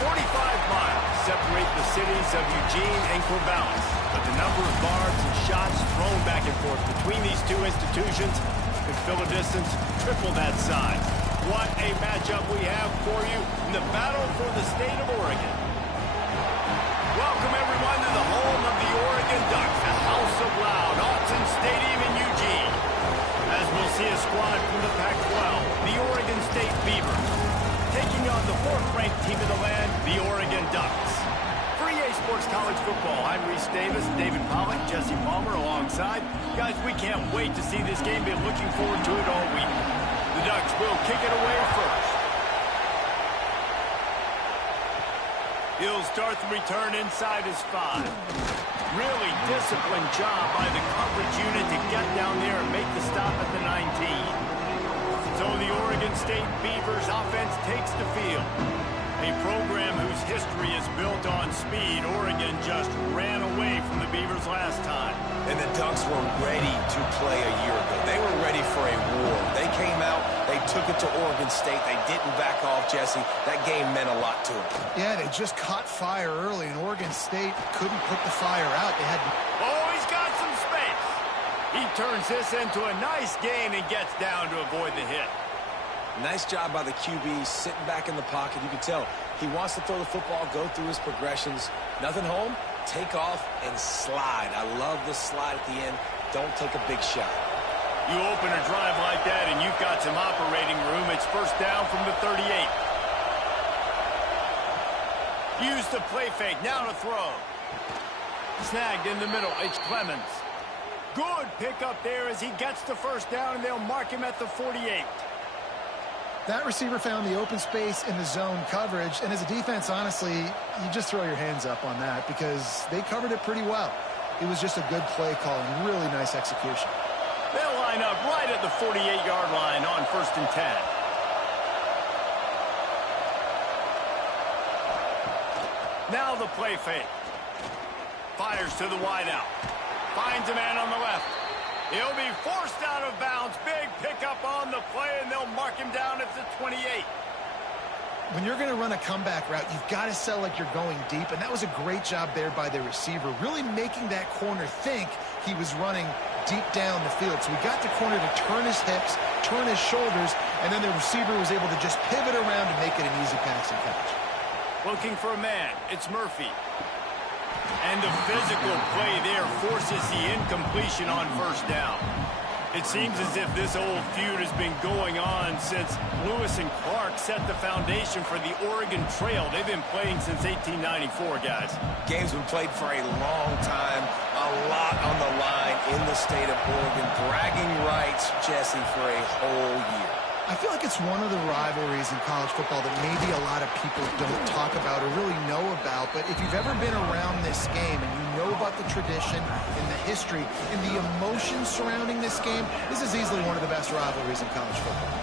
45 miles separate the cities of Eugene and Corvallis, but the number of barbs and shots thrown back and forth between these two institutions could fill a distance triple that size. What a matchup we have for you in the battle for the state of Oregon. Welcome, everyone, to the home of the Oregon Ducks, the House of Loud, Autzen Stadium in Eugene. As we'll see a squad from the Pac-12, the Oregon State Beavers, taking on the fourth-ranked team in the land, the Oregon Ducks. For EA Sports College Football, I'm Reese Davis, David Pollack, Jesse Palmer alongside. Guys, we can't wait to see this game. Been looking forward to it all week. The Ducks will kick it away first. He'll start the return inside his 5. Really disciplined job by the coverage unit to get down there and make the stop at the 19. So the Oregon State Beavers offense takes the field. A program whose history is built on speed. Oregon just ran away from the Beavers last time. And the Ducks were ready to play a year ago. They were ready for a war. They came out, they took it to Oregon State. They didn't back off, Jesse. That game meant a lot to them. Yeah, they just caught fire early, and Oregon State couldn't put the fire out. They had... Oh, he's got some space. He turns this into a nice gain and gets down to avoid the hit. Nice job by the QB, sitting back in the pocket. You can tell he wants to throw the football, go through his progressions. Nothing home, take off, and slide. I love the slide at the end. Don't take a big shot. You open a drive like that, and you've got some operating room. It's first down from the 38. Use the play fake. Now to throw. Snagged in the middle. It's Clemens. Good pickup there as he gets the first down, and they'll mark him at the 48. That receiver found the open space in the zone coverage, and as a defense, honestly, you just throw your hands up on that because they covered it pretty well. It was just a good play call and really nice execution. They'll line up right at the 48-yard line on 1st and 10. Now the play fake. Fires to the wideout. Finds a man on the left. He'll be forced out of bounds. Big pickup on the play, and they'll mark him down at the 28. When you're going to run a comeback route, you've got to sell like you're going deep, and that was a great job there by the receiver, really making that corner think he was running deep down the field. So we got the corner to turn his hips, turn his shoulders, and then the receiver was able to just pivot around and make it an easy passing catch. Looking for a man. It's Murphy. And the physical play there forces the incompletion on first down. It seems as if this old feud has been going on since Lewis and Clark set the foundation for the Oregon Trail. They've been playing since 1894, guys. Game's been played for a long time, a lot on the line in the state of Oregon. Bragging rights, Jesse, for a whole year. I feel like it's one of the rivalries in college football that maybe a lot of people don't talk about or really know about. But if you've ever been around this game and you know about the tradition and the history and the emotion surrounding this game, this is easily one of the best rivalries in college football.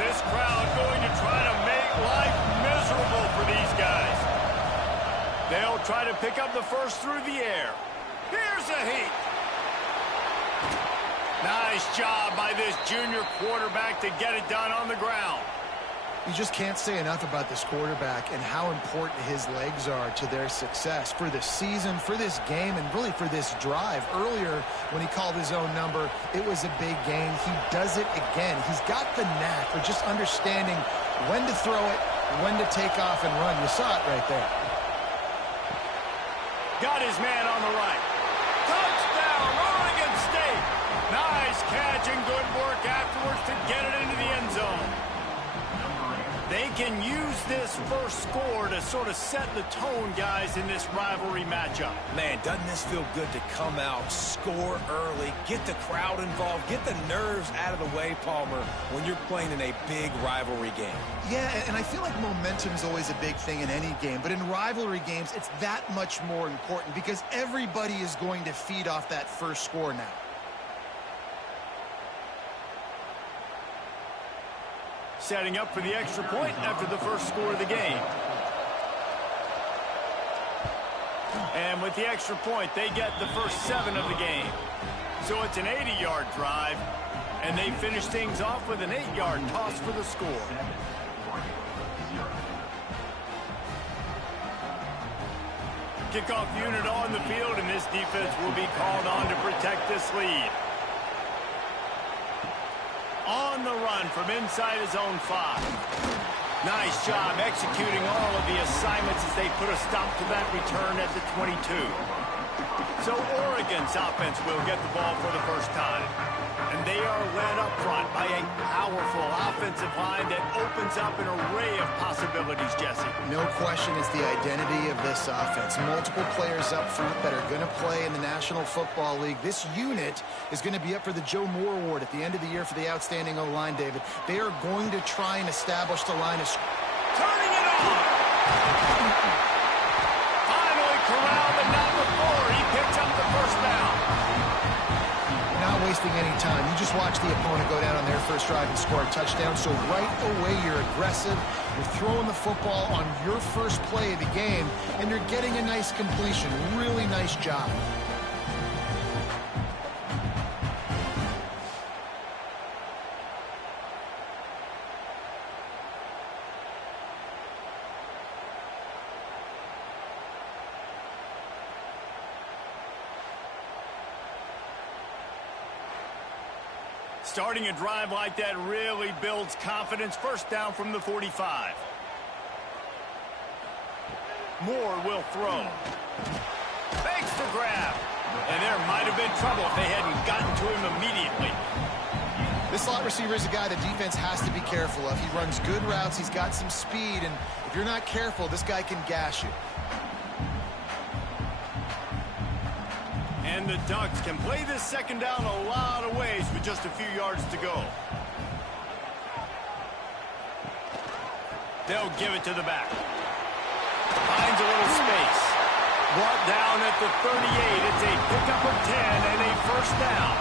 This crowd going to try to make life miserable for these guys. They'll try to pick up the first through the air. Here's a heat. Nice job by this junior quarterback to get it done on the ground. You just can't say enough about this quarterback and how important his legs are to their success for the season, for this game, and really for this drive. Earlier, when he called his own number, it was a big gain. He does it again. He's got the knack for just understanding when to throw it, when to take off and run. You saw it right there. Got his man on the right. Touchdown, Oregon State. Nice catch and good work afterwards to get it into the end zone. They can use this first score to sort of set the tone, guys, in this rivalry matchup. Man, doesn't this feel good to come out, score early, get the crowd involved, get the nerves out of the way, Palmer, when you're playing in a big rivalry game? Yeah, and I feel like momentum is always a big thing in any game, but in rivalry games, it's that much more important because everybody is going to feed off that first score now. Setting up for the extra point after the first score of the game. And with the extra point, they get the first 7 of the game. So it's an 80-yard drive, and they finish things off with an 8-yard toss for the score. Kickoff unit on the field, and this defense will be called on to protect this lead. On the run from inside his own 5. Nice job executing all of the assignments as they put a stop to that return at the 22. So Oregon's offense will get the ball for the first time. And they are led up front by a powerful offensive line that opens up an array of possibilities, Jesse. No question it's the identity of this offense. Multiple players up front that are going to play in the National Football League. This unit is going to be up for the Joe Moore Award at the end of the year for the outstanding O-line, David. They are going to try and establish the line of... Turning it on! Finally corralled, but not before. He picks up the first down. Not wasting any time. You just watch the opponent go down on their first drive and score a touchdown. So right away, you're aggressive. You're throwing the football on your first play of the game, and you're getting a nice completion. Really nice job. Starting a drive like that really builds confidence. First down from the 45. Moore will throw. Fakes the grab. And there might have been trouble if they hadn't gotten to him immediately. This slot receiver is a guy the defense has to be careful of. He runs good routes. He's got some speed. And if you're not careful, this guy can gash you. And the Ducks can play this second down a lot of ways with just a few yards to go. They'll give it to the back. Finds a little space. Brought down at the 38. It's a pickup of 10 and a first down.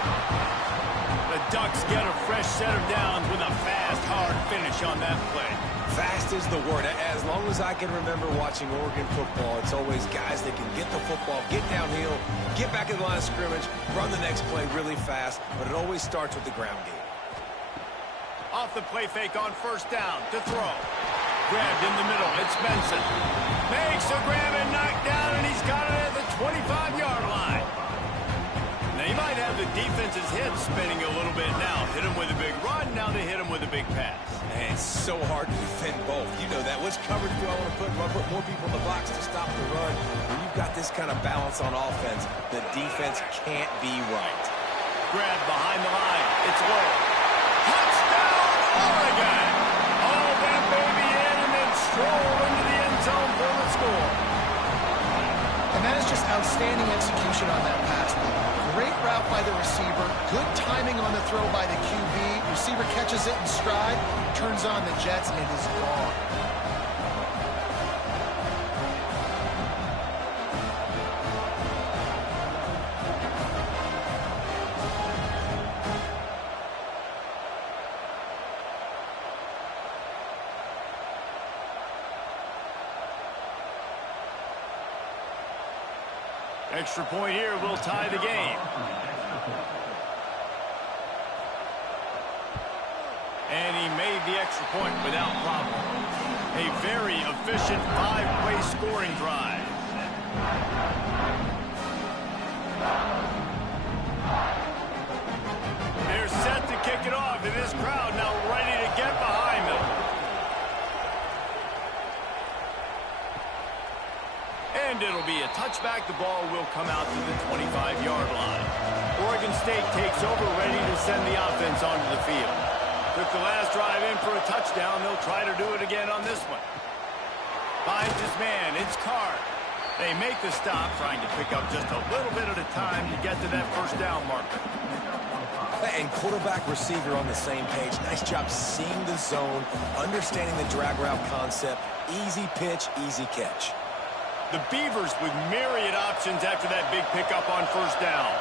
The Ducks get a fresh set of downs with a fast, hard finish on that play. Fast is the word. As long as I can remember watching Oregon football, it's always guys that can get the football, get downhill, get back in the line of scrimmage, run the next play really fast, but it always starts with the ground game. Off the play fake on first down to throw. Grabbed in the middle. It's Benson. Makes a grab and knocked down, and he's got it at the 25-yard line. Now, you might have the defense's head spinning a little bit now. Hit him with a big run, now they hit him with a big pass. Man, it's so hard to defend both. You know that. Which coverage do I want to put? Do I put more people in the box to stop the run? When you've got this kind of balance on offense, the defense can't be right. Grab behind the line. It's low. Touchdown, Oregon! All that baby in and then stroll into the end zone for the score. And that is just outstanding execution on that pass play. Great route by the receiver. Good timing on the throw by the QB. Receiver catches it in stride, turns on the jets, and is gone. Extra point here will tie the game. And he made the extra point without problem. A very efficient 5-play scoring drive. They're set to kick it off, and this crowd now ready to get behind them. And it'll be a touchback. The ball will come out to the 25-yard line. Oregon State takes over, ready to send the offense onto the field. Took the last drive in for a touchdown. They'll try to do it again on this one. Finds his man. It's Card. They make the stop, trying to pick up just a little bit at a time to get to that first down marker. And quarterback receiver on the same page. Nice job seeing the zone, understanding the drag route concept. Easy pitch, easy catch. The Beavers with myriad options after that big pickup on first down.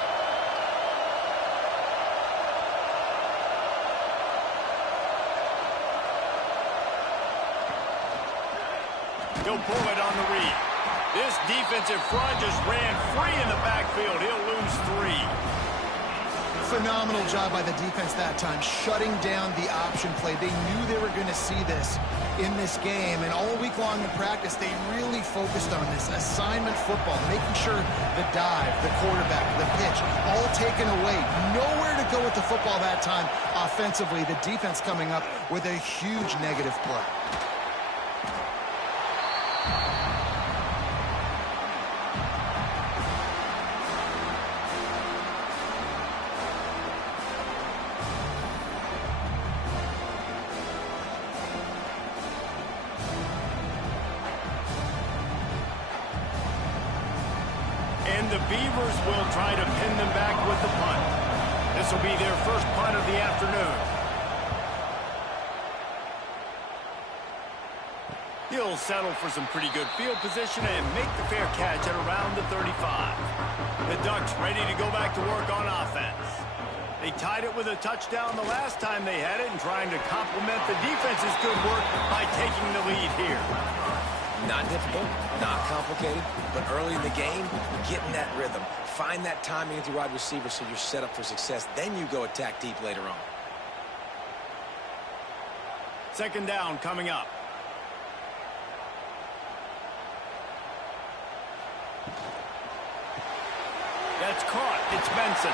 He'll pull it on the read. This defensive front just ran free in the backfield. He'll lose 3. Phenomenal job by the defense that time, shutting down the option play. They knew they were going to see this in this game, and all week long in practice, they really focused on this assignment football, making sure the dive, the quarterback, the pitch, all taken away. Nowhere to go with the football that time offensively. The defense coming up with a huge negative play. And the Beavers will try to pin them back with the punt. This will be their first punt of the afternoon. He'll settle for some pretty good field position and make the fair catch at around the 35. The Ducks ready to go back to work on offense. They tied it with a touchdown the last time they had it and trying to complement the defense's good work by taking the lead here. Not difficult, not complicated, but early in the game, get in that rhythm. Find that timing with your wide receiver so you're set up for success. Then you go attack deep later on. Second down coming up. That's caught. It's Benson.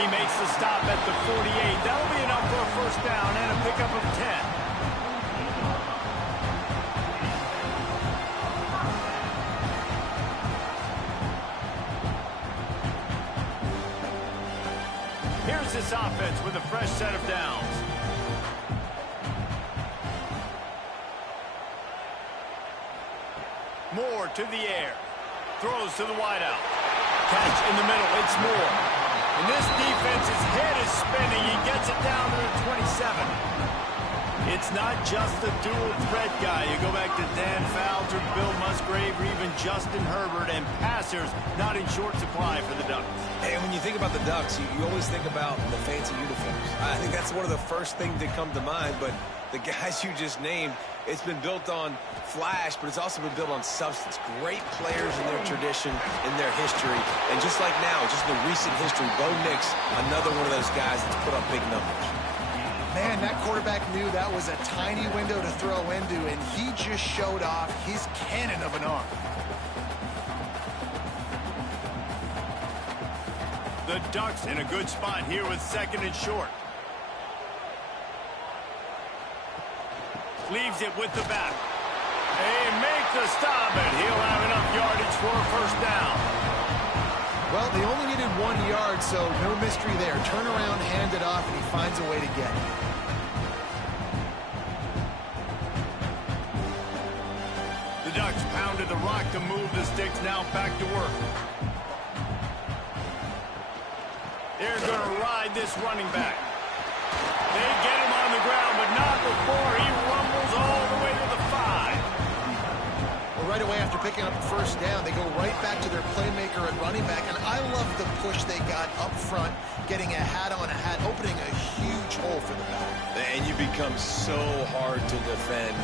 He makes the stop at the 48. That'll be enough for a first down and a pickup of 10. Here's this offense with a fresh set of downs. Moore to the air. Throws to the wideout. Catch in the middle. It's Moore. And this defense's head is spinning. He gets it down to the 27. It's not just the dual threat guy. You go back to Dan Fouts or Bill Musgrave or even Justin Herbert, and passers not in short supply for the Ducks. And when you think about the Ducks, you always think about the fancy uniforms. I think that's one of the first things that come to mind, but the guys you just named, it's been built on flash, but it's also been built on substance. Great players in their tradition, in their history, and just like now, just in the recent history, Bo Nix, another one of those guys that's put up big numbers. Man, that quarterback knew that was a tiny window to throw into, and he just showed off his cannon of an arm. The Ducks in a good spot here with second and short. Leaves it with the back. They make the stop, and he'll have enough yardage for a first down. Well, they only needed 1 yard, so no mystery there. Turn around, hand it off, and he finds a way to get it. The Ducks pounded the rock to move the sticks, now back to work. They're going to ride this running back. They get him on the ground, but not before he rumbles all the way to the 5. Well, right away after picking up the first down, they go right back to their playmaker at running back, and I love the push they got up front, getting a hat on a hat, opening a huge hole for the back. And you become so hard to defend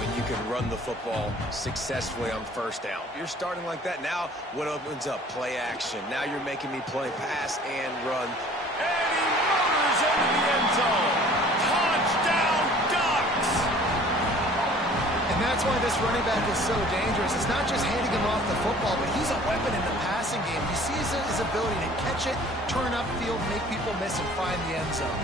when you can run the football successfully on first down. You're starting like that. Now what opens up? Play action. Now you're making me play pass and run. And he motors into the end zone. Touchdown, Ducks! And that's why this running back is so dangerous. It's not just handing him off the football, but he's a weapon in the passing game. You see his ability to catch it, turn upfield, make people miss, and find the end zone.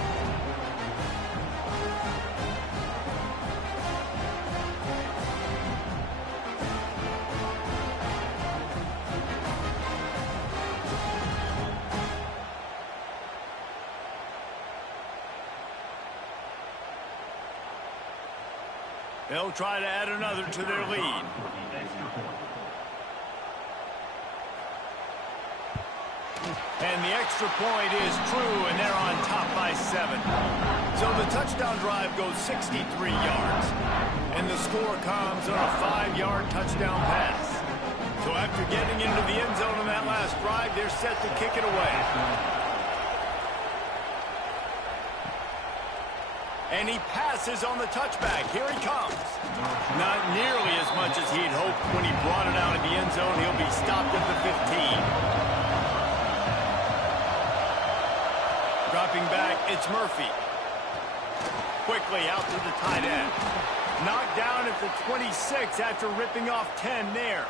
They'll try to add another to their lead. And the extra point is true, and they're on top by 7. So the touchdown drive goes 63 yards. And the score comes on a 5-yard touchdown pass. So after getting into the end zone on that last drive, they're set to kick it away. And he passes on the touchback. Here he comes. Not nearly as much as he'd hoped when he brought it out of the end zone. He'll be stopped at the 15. Dropping back, it's Murphy. Quickly out to the tight end. Knocked down at the 26 after ripping off 10 there.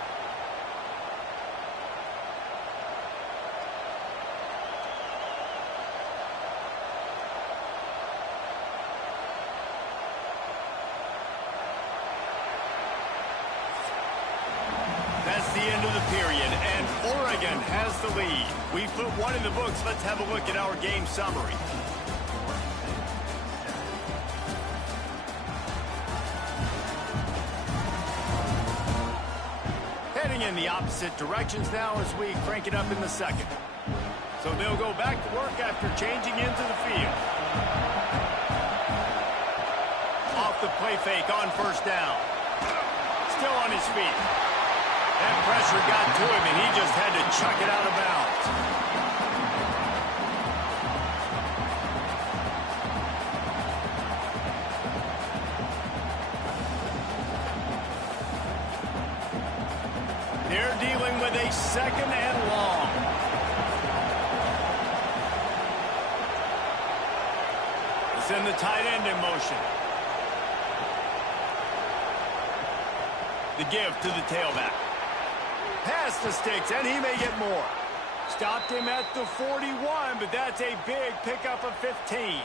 That's the end of the period, and Oregon has the lead. We've put one in the books. Let's have a look at our game summary. Heading in the opposite directions now as we crank it up in the second. So they'll go back to work after changing into the field. Off the play fake on first down. Still on his feet. That pressure got to him, and he just had to chuck it out of bounds. They're dealing with a second and long. Send the tight end in motion. The give to the tailback. Past the sticks, and he may get more. Stopped him at the 41, but that's a big pickup of 15.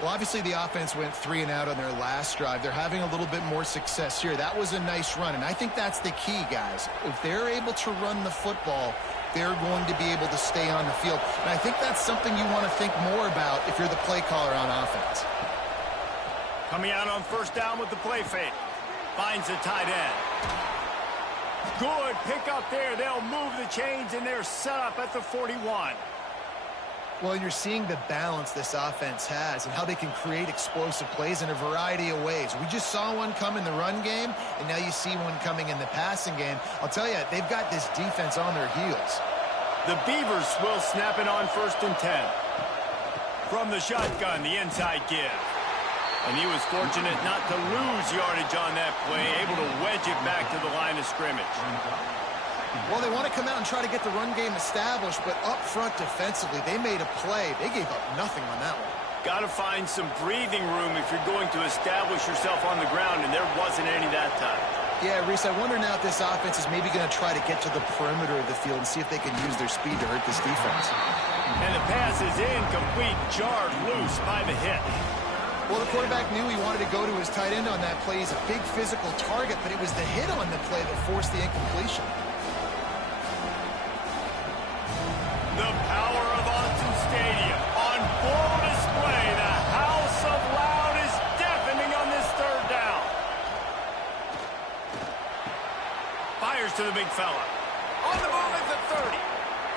Well, obviously the offense went 3 and out on their last drive. They're having a little bit more success here. That was a nice run, and I think that's the key, guys. If they're able to run the football, they're going to be able to stay on the field. And I think that's something you want to think more about if you're the play caller on offense. Coming out on first down with the play fake. Finds the tight end. Good pickup there. They'll move the chains, and they're set up at the 41. Well, you're seeing the balance this offense has and how they can create explosive plays in a variety of ways. We just saw one come in the run game, and now you see one coming in the passing game. I'll tell you, they've got this defense on their heels. The Beavers will snap it on first and 10. From the shotgun, the inside give. And he was fortunate not to lose yardage on that play, able to wedge it back to the line of scrimmage. Well, they want to come out and try to get the run game established, but up front defensively, they made a play. They gave up nothing on that one. Got to find some breathing room if you're going to establish yourself on the ground, and there wasn't any that time. Yeah, Reese, I wonder now if this offense is maybe going to try to get to the perimeter of the field and see if they can use their speed to hurt this defense. And the pass is incomplete, jarred loose by the hit. Well, the quarterback knew he wanted to go to his tight end on that play. He's a big physical target, but it was the hit on the play that forced the incompletion. The power of Austin Stadium on full display. The house of loud is deafening on this third down. Fires to the big fella. On the move at the 30.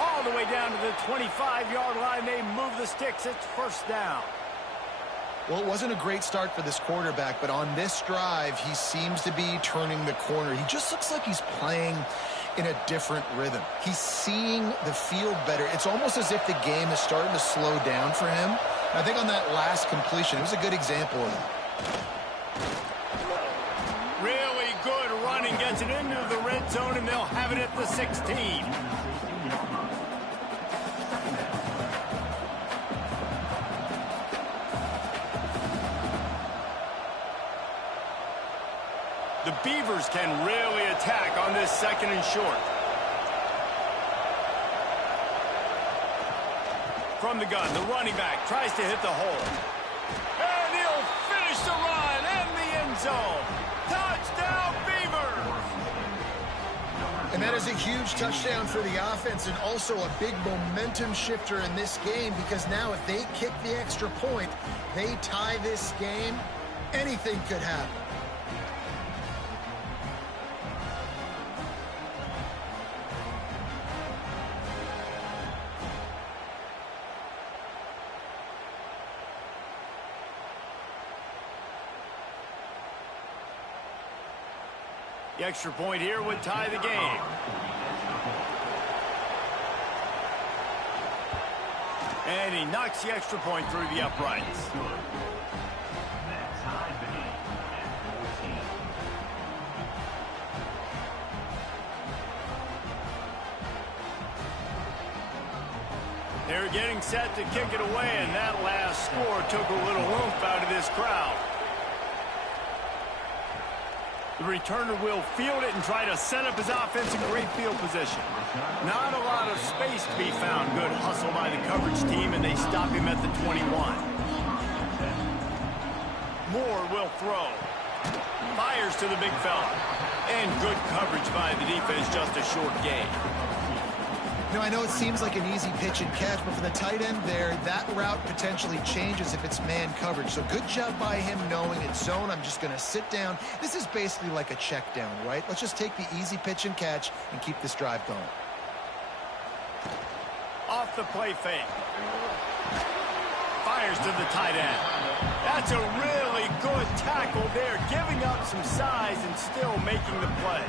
All the way down to the 25-yard line. They move the sticks. It's first down. Well, it wasn't a great start for this quarterback, but on this drive, he seems to be turning the corner. He just looks like he's playing in a different rhythm. He's seeing the field better. It's almost as if the game is starting to slow down for him. And I think on that last completion, it was a good example of that. Really good running. Gets it into the red zone, and they'll have it at the 16. The Beavers can really attack on this second and short. From the gun, the running back tries to hit the hole. And he'll finish the run in the end zone. Touchdown, Beavers! And that is a huge touchdown for the offense and also a big momentum shifter in this game because now if they kick the extra point, they tie this game, anything could happen. The extra point here would tie the game. And he knocks the extra point through the uprights. They're getting set to kick it away, and that last score took a little oomph out of this crowd. The returner will field it and try to set up his offense in great field position. Not a lot of space to be found. Good hustle by the coverage team, and they stop him at the 21. Moore will throw. Fires to the big fella. And good coverage by the defense, just a short gain. You know, I know it seems like an easy pitch and catch, but for the tight end there, that route potentially changes if it's man coverage. So good job by him knowing it's zone. I'm just going to sit down. This is basically like a check down, right? Let's just take the easy pitch and catch and keep this drive going. Off the play fake. Fires to the tight end. That's a really good tackle there, giving up some size and still making the play.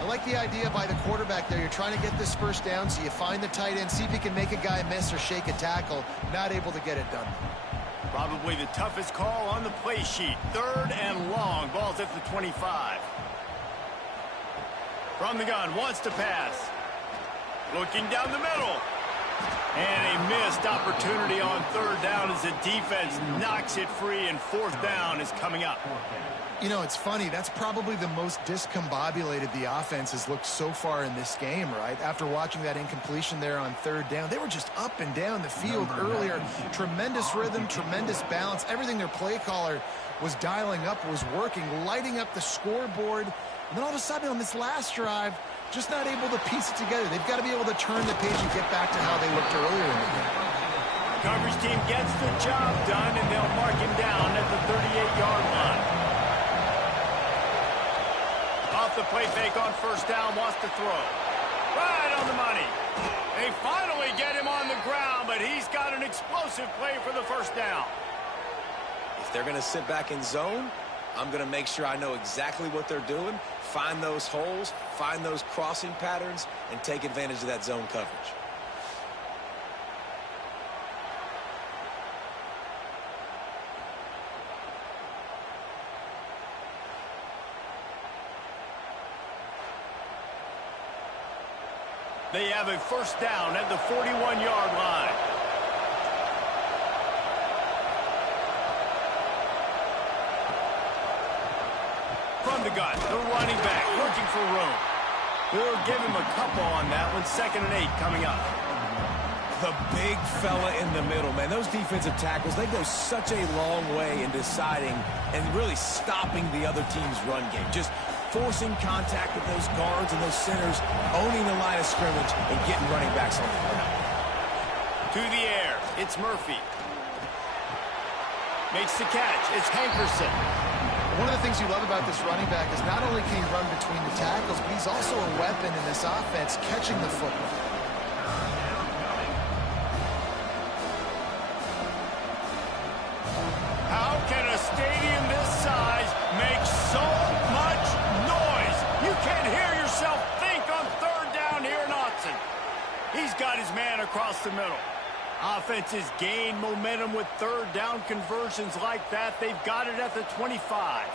I like the idea by the quarterback there. You're trying to get this first down, so you find the tight end, see if he can make a guy miss or shake a tackle. Not able to get it done. Probably the toughest call on the play sheet. 3rd and long. Ball's at the 25. From the gun, wants to pass. Looking down the middle. And a missed opportunity on 3rd down as the defense knocks it free, and 4th down is coming up. You know, it's funny. That's probably the most discombobulated the offense has looked so far in this game, right? After watching that incompletion there on 3rd down, they were just up and down the field earlier. Tremendous rhythm, tremendous balance. Everything their play caller was dialing up was working, lighting up the scoreboard. And then all of a sudden on this last drive, just not able to piece it together. They've got to be able to turn the page and get back to how they looked earlier in the game. Coverage team gets the job done, and they'll mark him down at the 38-yard line. Off the play fake on 1st down, wants to throw. Right on the money. They finally get him on the ground, but he's got an explosive play for the 1st down. If they're going to sit back in zone, I'm going to make sure I know exactly what they're doing, find those holes, find those crossing patterns, and take advantage of that zone coverage. They have a 1st down at the 41-yard line. From the gun, the running back looking for room. They'll give him a couple on that one. 2nd and 8 coming up. The big fella in the middle, man. Those defensive tackles, they go such a long way in deciding and really stopping the other team's run game. Just forcing contact with those guards and those centers, owning the line of scrimmage, and getting running backs on the ground. To the air, it's Murphy. Makes the catch, it's Hankerson. One of the things you love about this running back is not only can he run between the tackles, but he's also a weapon in this offense, catching the football. How can a stadium this size make so much noise? You can't hear yourself think on 3rd down here in Autzen. He's got his man across the middle. Offenses gain momentum with 3rd down conversions like that. They've got it at the 25.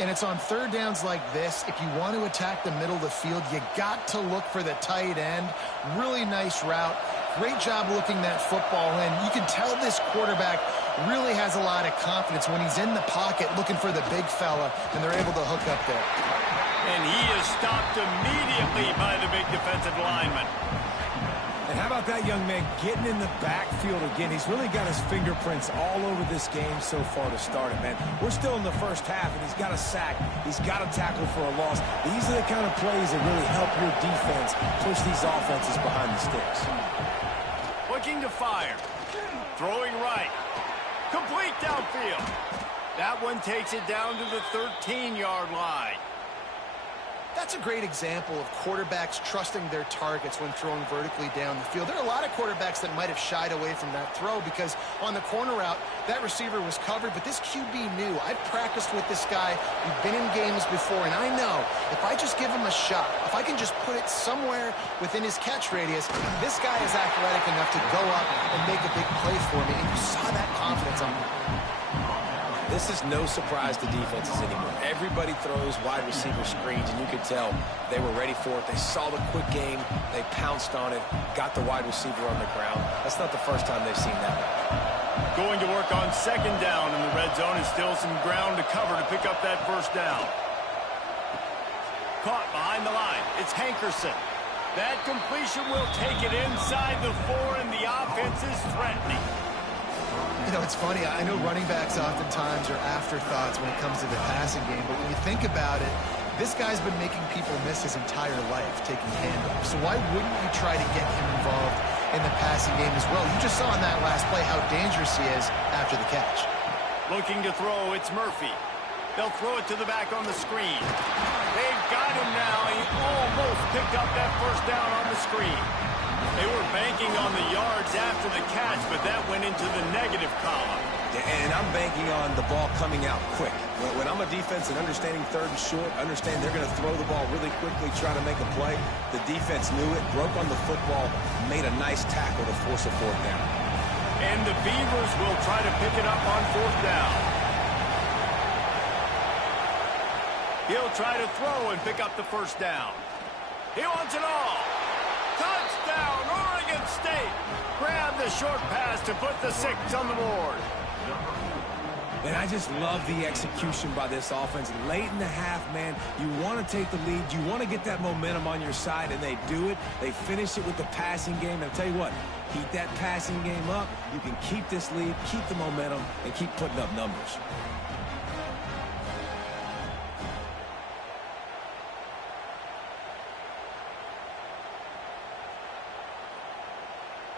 And it's on 3rd downs like this. If you want to attack the middle of the field, you got to look for the tight end. Really nice route. Great job looking that football in. You can tell this quarterback really has a lot of confidence when he's in the pocket looking for the big fella, and they're able to hook up there. And he is stopped immediately by the big defensive lineman. And how about that young man getting in the backfield again? He's really got his fingerprints all over this game so far to start it, man. We're still in the 1st half, and he's got a sack. He's got a tackle for a loss. These are the kind of plays that really help your defense push these offenses behind the sticks. Looking to fire. Throwing right. Complete downfield. That one takes it down to the 13-yard line. That's a great example of quarterbacks trusting their targets when throwing vertically down the field. There are a lot of quarterbacks that might have shied away from that throw because on the corner route, that receiver was covered, but this QB knew. I've practiced with this guy. We've been in games before, and I know if I just give him a shot, if I can just put it somewhere within his catch radius, this guy is athletic enough to go up and make a big play for me, and you saw that confidence on him. This is no surprise to defenses anymore. Everybody throws wide receiver screens, and you could tell they were ready for it. They saw the quick game. They pounced on it, got the wide receiver on the ground. That's not the first time they've seen that. Going to work on second down in the red zone, and still some ground to cover to pick up that first down. Caught behind the line. It's Hankerson. That completion will take it inside the 4, and the offense is threatening. You know, it's funny. I know running backs oftentimes are afterthoughts when it comes to the passing game, but when you think about it, this guy's been making people miss his entire life taking handoffs. So why wouldn't you try to get him involved in the passing game as well? You just saw in that last play how dangerous he is after the catch. Looking to throw, it's Murphy. They'll throw it to the back on the screen. They've got him now. He almost picked up that first down on the screen. They were banking on the yards after the catch, but that went into the negative column. And I'm banking on the ball coming out quick. When I'm a defense and understanding third and short, understand they're going to throw the ball really quickly, try to make a play. The defense knew it, broke on the football, made a nice tackle to force a fourth down. And the Beavers will try to pick it up on fourth down. He'll try to throw and pick up the first down. He wants it all. Touchdown, Oregon State. Grab the short pass to put the 6 on the board. And I just love the execution by this offense. Late in the half, man, you want to take the lead. You want to get that momentum on your side, and they do it. They finish it with the passing game. And I'll tell you what, keep that passing game up. You can keep this lead, keep the momentum, and keep putting up numbers.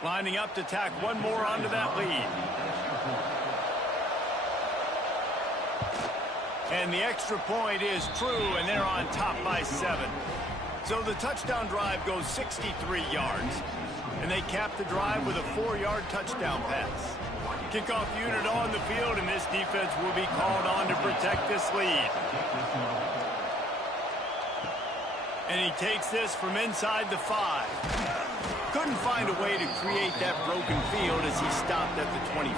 Lining up to tack one more onto that lead. And the extra point is true, and they're on top by 7. So the touchdown drive goes 63 yards. And they cap the drive with a 4-yard touchdown pass. Kickoff unit on the field, and this defense will be called on to protect this lead. And he takes this from inside the 5. Couldn't find a way to create that broken field as he stopped at the 25.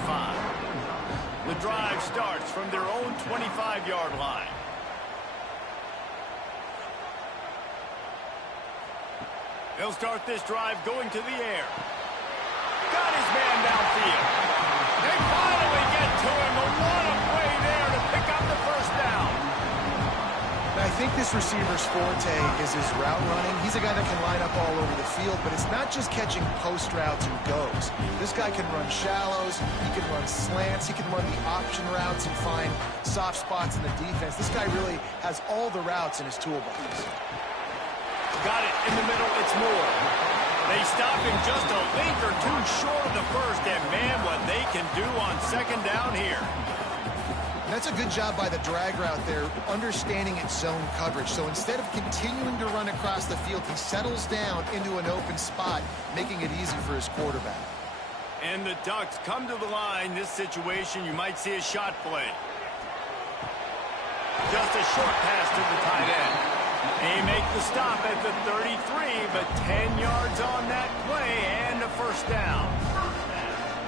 The drive starts from their own 25-yard line. They'll start this drive going to the air. Got his man downfield. They finally get to him, but what a play there to pick up the first down. I think this receiver's forte is his route running. He's a guy that can line up all over the field, but it's not just catching post routes and goes. This guy can run shallows, he can run slants, he can run the option routes and find soft spots in the defense. This guy really has all the routes in his toolbox. Got it in the middle, it's Moore. They stop him just a link or two short of the first, and man, what they can do on second down here. That's a good job by the drag route there, understanding its zone coverage. So instead of continuing to run across the field, he settles down into an open spot, making it easy for his quarterback. And the Ducks come to the line. This situation, you might see a shot play. Just a short pass to the tight end. They make the stop at the 33, but 10 yards on that play and a first down.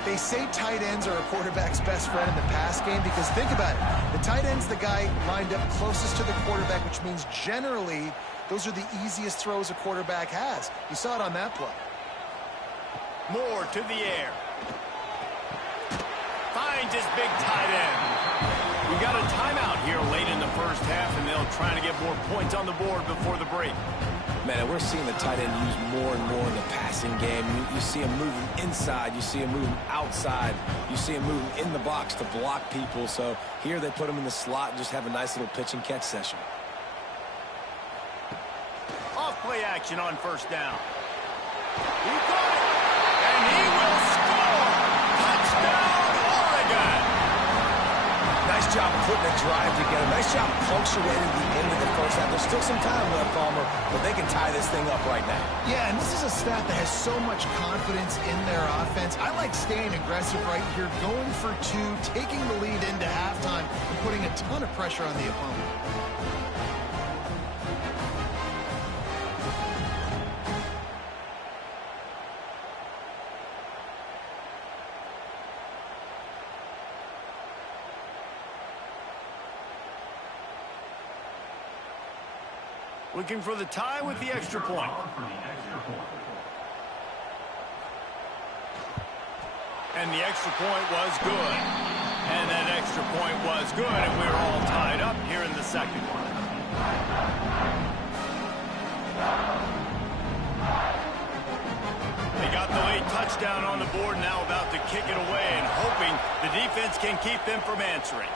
They say tight ends are a quarterback's best friend in the pass game because think about it. The tight end's the guy lined up closest to the quarterback, which means generally those are the easiest throws a quarterback has. You saw it on that play. Moore to the air. Finds his big tight end. We got a timeout here late in the first half, and they'll try to get more points on the board before the break. Man, we're seeing the tight end used more and more in the passing game. You see him moving inside. You see him moving outside. You see him moving in the box to block people. So here they put him in the slot and just have a nice little pitch and catch session. Off play action on first down. He got it, and he will score. Touchdown, Oregon. Nice job of putting a drive together. Nice job punctuating the end of the first half. There's still some time left, Palmer, but they can tie this thing up right now. Yeah, and this is a staff that has so much confidence in their offense. I like staying aggressive right here, going for 2, taking the lead into halftime, and putting a ton of pressure on the opponent. Looking for the tie with the extra point. And the extra point was good. And that extra point was good, and we're all tied up here in the second. They got the late touchdown on the board, now about to kick it away and hoping the defense can keep them from answering.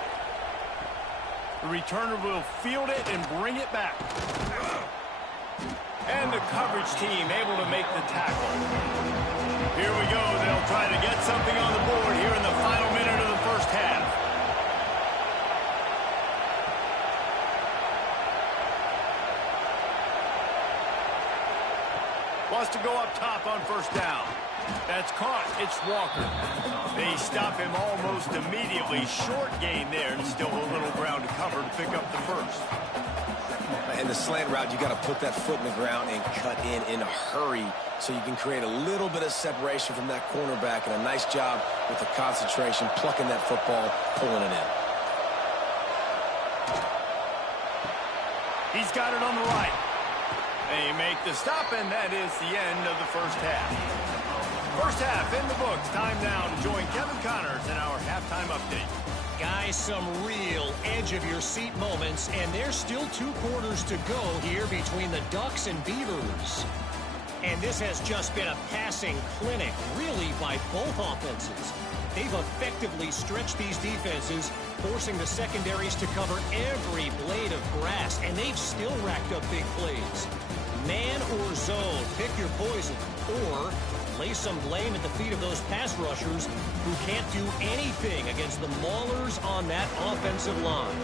The returner will field it and bring it back. And the coverage team able to make the tackle. Here we go. They'll try to get something on the board here in the final minute of the first half. Wants to go up top on first down. That's caught. It's Walker. They stop him almost immediately. Short gain there, and still a little ground to cover to pick up the first. In the slant route, you got to put that foot in the ground and cut in a hurry so you can create a little bit of separation from that cornerback, and a nice job with the concentration, plucking that football, pulling it in. He's got it on the right. They make the stop, and that is the end of the first half. First half in the books. Time now to join Kevin Connors in our halftime update. Guys, some real edge-of-your-seat moments, and there's still 2 quarters to go here between the Ducks and Beavers. And this has just been a passing clinic, really, by both offenses. They've effectively stretched these defenses, forcing the secondaries to cover every blade of grass, and they've still racked up big plays. Man or zone, pick your poison, or lay some blame at the feet of those pass rushers who can't do anything against the maulers on that offensive line.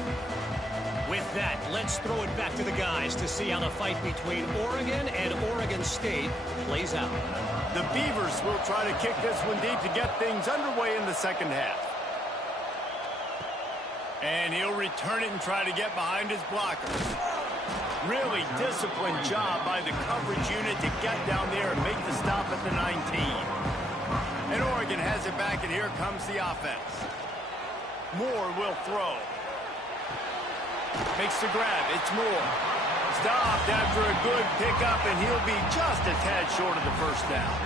With that, let's throw it back to the guys to see how the fight between Oregon and Oregon State plays out. The Beavers will try to kick this one deep to get things underway in the second half. And he'll return it and try to get behind his blockers. Really disciplined job by the coverage unit to get down there and make the stop at the 19. And Oregon has it back, and here comes the offense. Moore will throw. Makes the grab. It's Moore. Stopped after a good pickup, and he'll be just a tad short of the first down.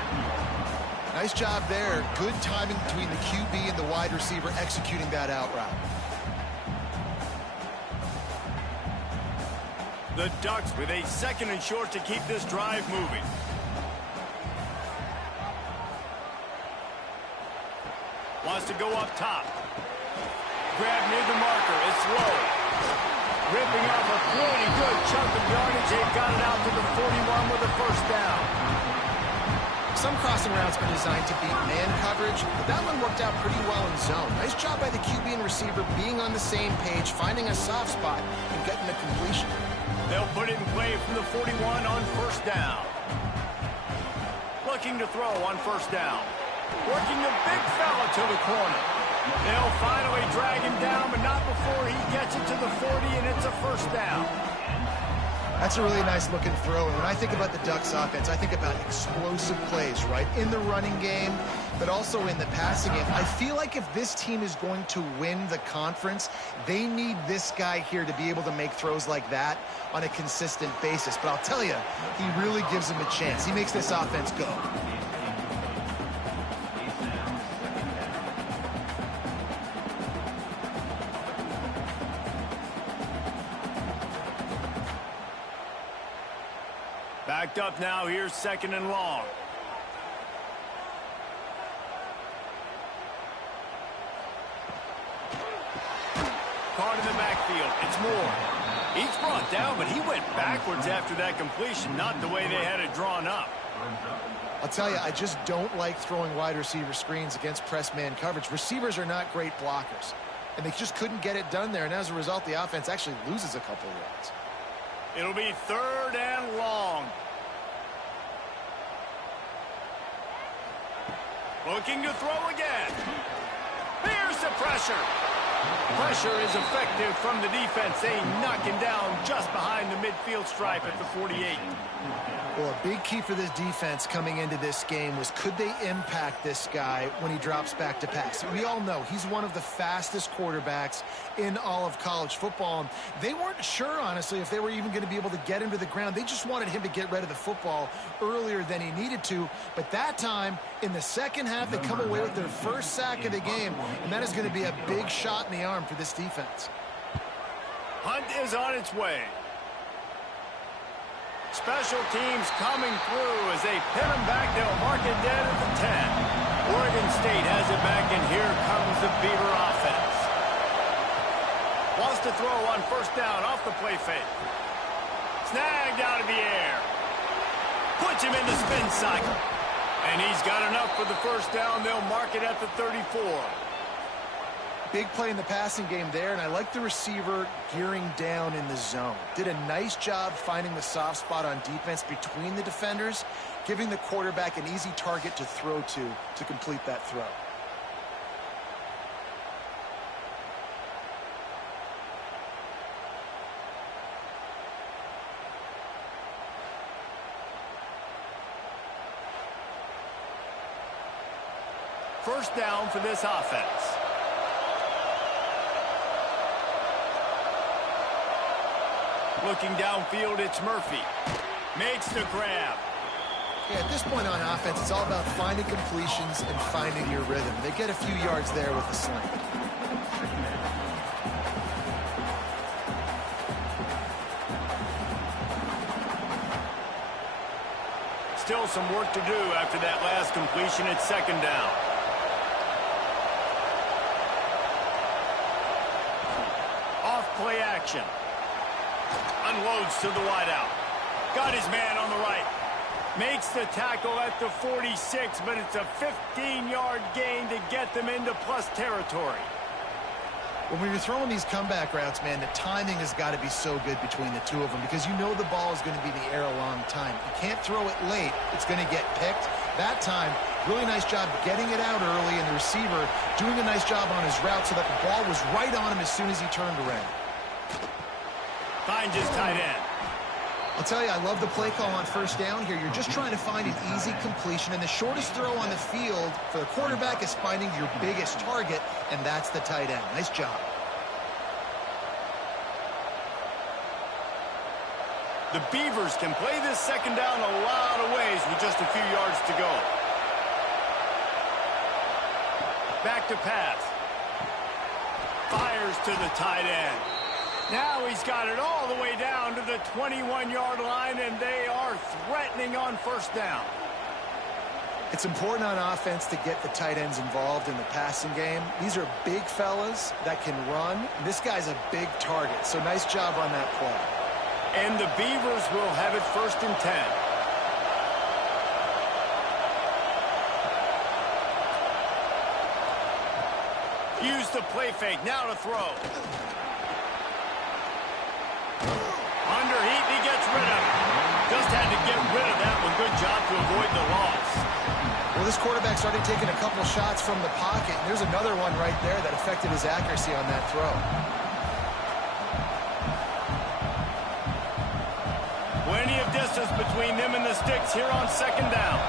Nice job there. Good timing between the QB and the wide receiver executing that out route. The Ducks with a second and short to keep this drive moving. Wants to go up top. Grab near the marker. It's low. Ripping off a pretty good chunk of yardage. They've got it out to the 41 with a first down. Some crossing routes are designed to beat man coverage, but that one worked out pretty well in zone. Nice job by the QB and receiver being on the same page, finding a soft spot, and getting the completion. They'll put it in play from the 41 on first down. Looking to throw on first down. Working a big fella to the corner. They'll finally drag him down, but not before he gets it to the 40, and it's a first down. That's a really nice looking throw. And when I think about the Ducks offense, I think about explosive plays, right? In the running game, but also in the passing game. I feel like if this team is going to win the conference, they need this guy here to be able to make throws like that on a consistent basis. But I'll tell you, he really gives them a chance. He makes this offense go. Backed up now. Here's second and long. Caught in the backfield. It's Moore. He's brought down, but he went backwards after that completion, not the way they had it drawn up. I'll tell you, I just don't like throwing wide receiver screens against press man coverage. Receivers are not great blockers, and they just couldn't get it done there, and as a result, the offense actually loses a couple of yards. It'll be third and long. Looking to throw again. Here's the pressure. Pressure is effective from the defense. They knock him down just behind the midfield stripe at the 48. Well, a big key for this defense coming into this game was, could they impact this guy when he drops back to pass? We all know he's one of the fastest quarterbacks in all of college football. And they weren't sure, honestly, if they were even going to be able to get him to the ground. They just wanted him to get rid of the football earlier than he needed to. But that time, in the second half, they come away with their first sack of the game, and that is going to be a big shot in the arm for this defense. Hunt is on its way. Special teams coming through as they pin him back. They'll mark it dead at the 10. Oregon State has it back, and here comes the Beaver offense. Wants to throw on first down off the play fake. Snagged out of the air. Puts him in the spin cycle. And he's got enough for the first down. They'll mark it at the 34. Big play in the passing game there, and I like the receiver gearing down in the zone. Did a nice job finding the soft spot on defense between the defenders, giving the quarterback an easy target to throw to complete that throw. First down for this offense. Looking downfield, it's Murphy. Makes the grab. Yeah, at this point on offense, it's all about finding completions and finding your rhythm. They get a few yards there with the sling. Still some work to do after that last completion. It's second down. Off play action. Unloads to the wideout. Got his man on the right. Makes the tackle at the 46, but it's a 15-yard gain to get them into plus territory. When you're throwing these comeback routes, man, the timing has got to be so good between the two of them because you know the ball is going to be in the air a long time. You can't throw it late. It's going to get picked. That time, really nice job getting it out early, and the receiver doing a nice job on his route so that the ball was right on him as soon as he turned around. Finds his tight end. I'll tell you, I love the play call on first down here. You're just trying to find an easy completion, and the shortest throw on the field for the quarterback is finding your biggest target, and that's the tight end. Nice job. The Beavers can play this second down a lot of ways with just a few yards to go. Back to pass. Fires to the tight end. Now he's got it all the way down to the 21-yard line, and they are threatening on first down. It's important on offense to get the tight ends involved in the passing game. These are big fellas that can run. This guy's a big target, so nice job on that play. And the Beavers will have it first and 10. Use the play fake, now to throw. Under heat, he gets rid of it. Just had to get rid of that one. Good job to avoid the loss. Well, this quarterback started taking a couple shots from the pocket. There's another one right there that affected his accuracy on that throw. Plenty of distance between them and the sticks here on second down.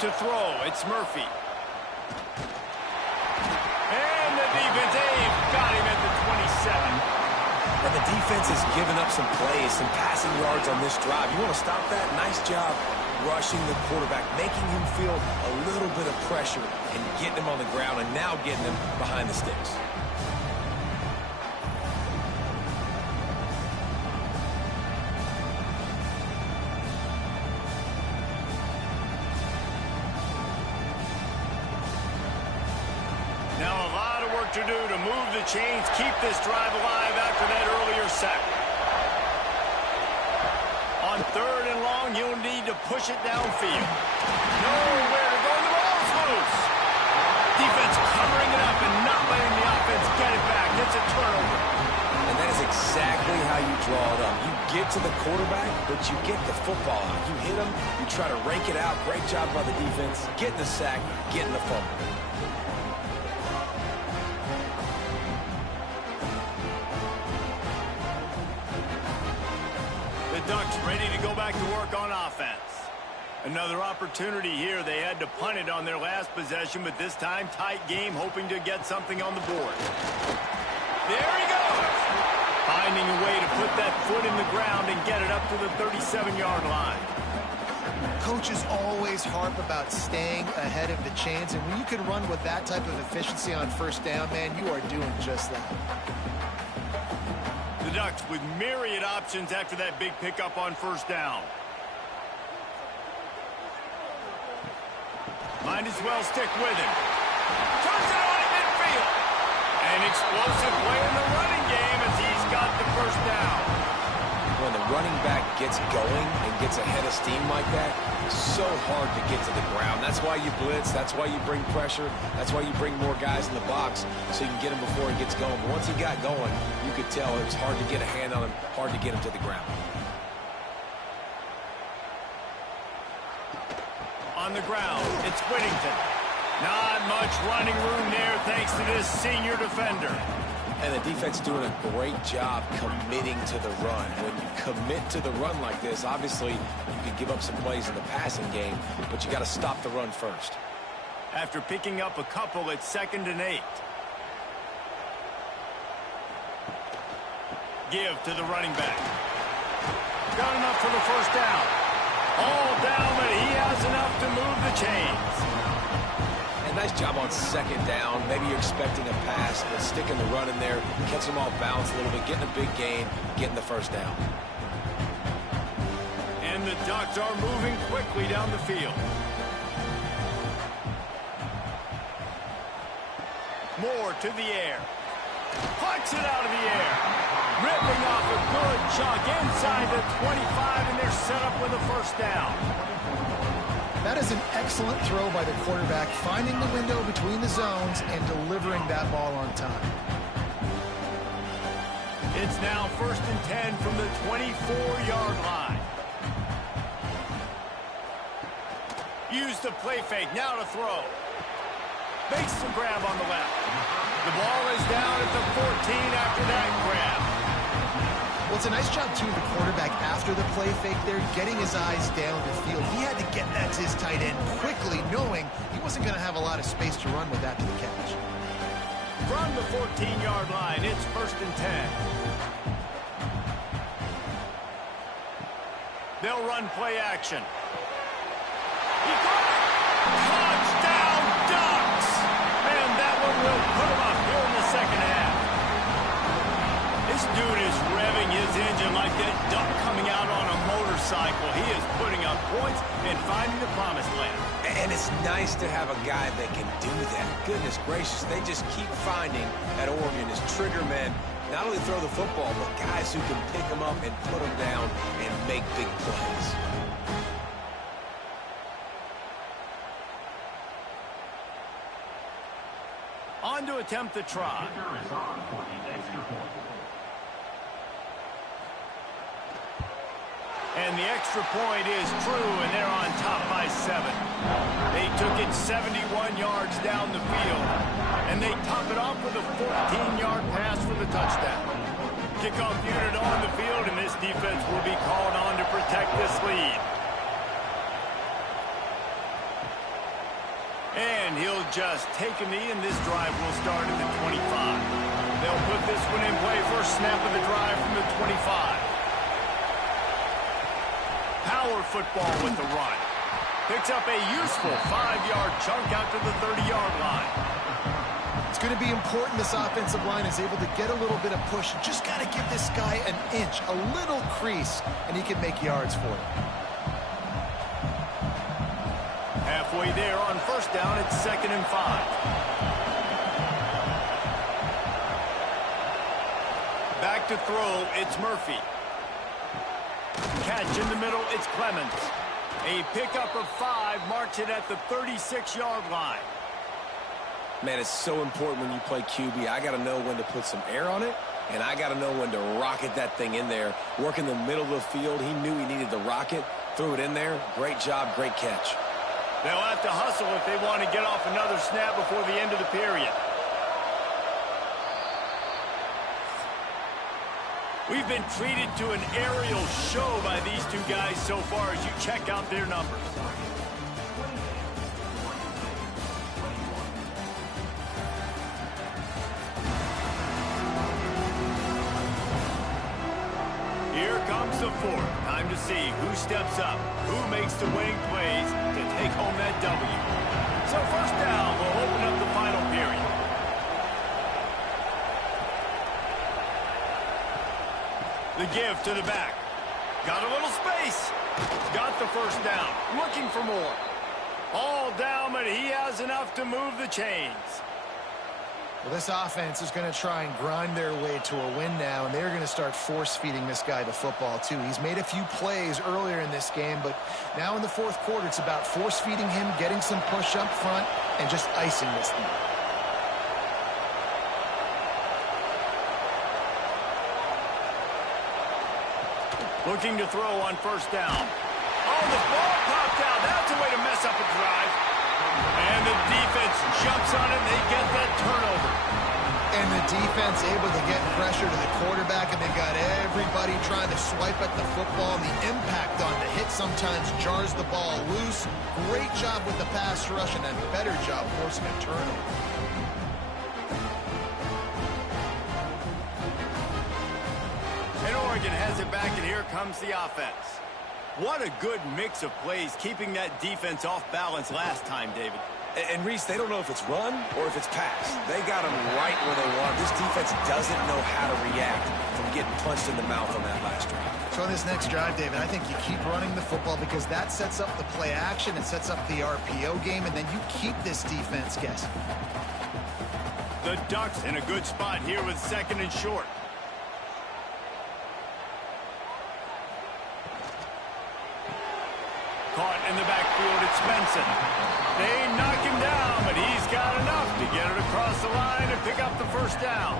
To throw, it's Murphy. And the defense, they've got him at the 27. And the defense has given up some plays, some passing yards on this drive. You want to stop that? Nice job rushing the quarterback, making him feel a little bit of pressure and getting him on the ground and now getting him behind the sticks. Now a lot of work to do to move the chains, keep this drive alive after that earlier sack. On third and long, you'll need to push it downfield. Nowhere to go. The ball's loose. Defense covering it up and not letting the offense get it back. It's a turnover. And that is exactly how you draw it up. You get to the quarterback, but you get the football out. You hit him, you try to rake it out. Great job by the defense. Getting the sack, getting the fumble. The Ducks ready to go back to work on offense. Another opportunity here. They had to punt it on their last possession, but this time tight game, hoping to get something on the board. There he goes. Finding a way to put that foot in the ground and get it up to the 37-yard line. Coaches always harp about staying ahead of the chains, and when you can run with that type of efficiency on first down, man, you are doing just that. The Ducks with myriad options after that big pickup on first down. Might as well stick with him. Turns it on at midfield. An explosive play in the running game as he's got the first down. When the running back gets going and gets ahead of steam like that, it's so hard to get to the ground. That's why you blitz. That's why you bring pressure. That's why you bring more guys in the box so you can get him before he gets going. But once he got going, you could tell it was hard to get a hand on him, hard to get him to the ground. On the ground, it's Whittington. Not much running room there thanks to this senior defender. And the defense doing a great job committing to the run. When you commit to the run like this, obviously you can give up some plays in the passing game, but you got to stop the run first. After picking up a couple, it's 2nd and 8. Give to the running back. Got enough for the first down. All down, but he has enough to move the chains. And nice job on 2nd down. Maybe you're expecting a pass, but sticking the run in there, catch them off balance a little bit, getting a big gain, getting the first down. And the Ducks are moving quickly down the field. Moore to the air. Pucks it out of the air. Ripping off a good chunk inside the 25, and they're set up with a first down. That is an excellent throw by the quarterback, finding the window between the zones and delivering that ball on time. It's now 1st and 10 from the 24-yard line. Use the play fake, now to throw. Makes the grab on the left. The ball is down at the 14 after that grab. Well, it's a nice job, too, the quarterback, after the play fake there, getting his eyes down the field. He had to get that to his tight end quickly, knowing he wasn't going to have a lot of space to run with after the catch. From the 14-yard line, it's 1st and 10. They'll run play action. He caught it! Touchdown, Ducks! And that one will put him up here in the second half. This dude is revving his engine like that duck coming out on a motorcycle. He is putting up points and finding the promised land. And it's nice to have a guy that can do that. Goodness gracious, they just keep finding at Oregon as trigger men. Not only throw the football, but guys who can pick them up and put them down and make big plays. On to attempt the try. And the extra point is true, and they're on top by 7. They took it 71 yards down the field, and they top it off with a 14-yard pass for the touchdown. Kickoff unit on the field, and this defense will be called on to protect this lead. And he'll just take a knee, and this drive will start at the 25. They'll put this one in play first snap of the drive from the 25. Power football with the run. Picks up a useful 5-yard chunk out to the 30-yard line. It's going to be important this offensive line is able to get a little bit of push. Just got to give this guy an inch, a little crease, and he can make yards for it. Halfway there on first down, it's 2nd and 5. Back to throw, it's Murphy. Catch in the middle, it's Clemens. A pickup of 5 marks it at the 36-yard line. Man, it's so important when you play QB. I got to know when to put some air on it and I got to know when to rocket that thing in there. Work in the middle of the field. He knew he needed the rocket, threw it in there. Great job, great catch. They'll have to hustle if they want to get off another snap before the end of the period. We've been treated to an aerial show by these two guys so far as you check out their numbers. Here comes the fourth. Time to see who steps up, who makes the winning plays to take home that W. So first down will open up the final period. The give to the back. Got a little space. Got the first down. Looking for more. All down, but he has enough to move the chains. Well, this offense is going to try and grind their way to a win now, and they're going to start force-feeding this guy the football, too. He's made a few plays earlier in this game, but now in the fourth quarter, it's about force-feeding him, getting some push up front, and just icing this thing. Looking to throw on first down. Oh, the ball popped out. That's a way to mess up a drive. And the defense jumps on it, and they get that turnover. And the defense able to get pressure to the quarterback, and they got everybody trying to swipe at the football. The impact on the hit sometimes jars the ball loose. Great job with the pass rush, and a better job forcing a turnover. And Oregon has it back, and here comes the offense. What a good mix of plays, keeping that defense off balance last time, David. And Reese, they don't know if it's run or if it's pass. They got them right where they want. This defense doesn't know how to react from getting punched in the mouth on that last drive. So on this next drive, David, I think you keep running the football because that sets up the play action, it sets up the RPO game, and then you keep this defense guessing. The Ducks in a good spot here with second and short. Caught in the backfield, it's Benson. They knock him down, but he's got enough to get it across the line and pick up the first down.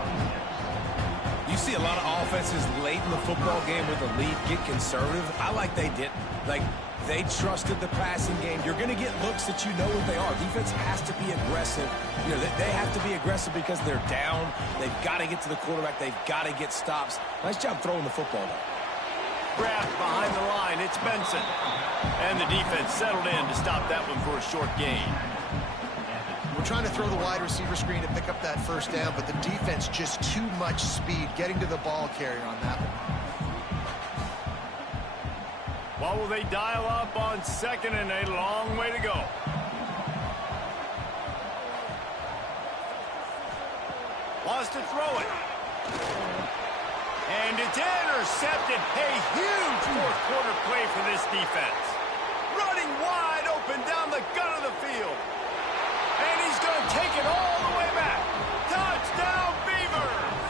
You see a lot of offenses late in the football game with a lead get conservative. I like they didn't. Like, they trusted the passing game. You're going to get looks that you know what they are. Defense has to be aggressive. You know, they have to be aggressive because they're down. They've got to get to the quarterback. They've got to get stops. Nice job throwing the football, though. Grabbed behind the line, it's Benson. And the defense settled in to stop that one for a short gain. We're trying to throw the wide receiver screen to pick up that first down, but the defense just too much speed getting to the ball carrier on that one. What will they dial up on second and a long way to go? Wants to throw it. And it's intercepted. A huge fourth quarter play for this defense. Running wide open down the gut of the field. And he's going to take it all the way back. Touchdown, Beavers!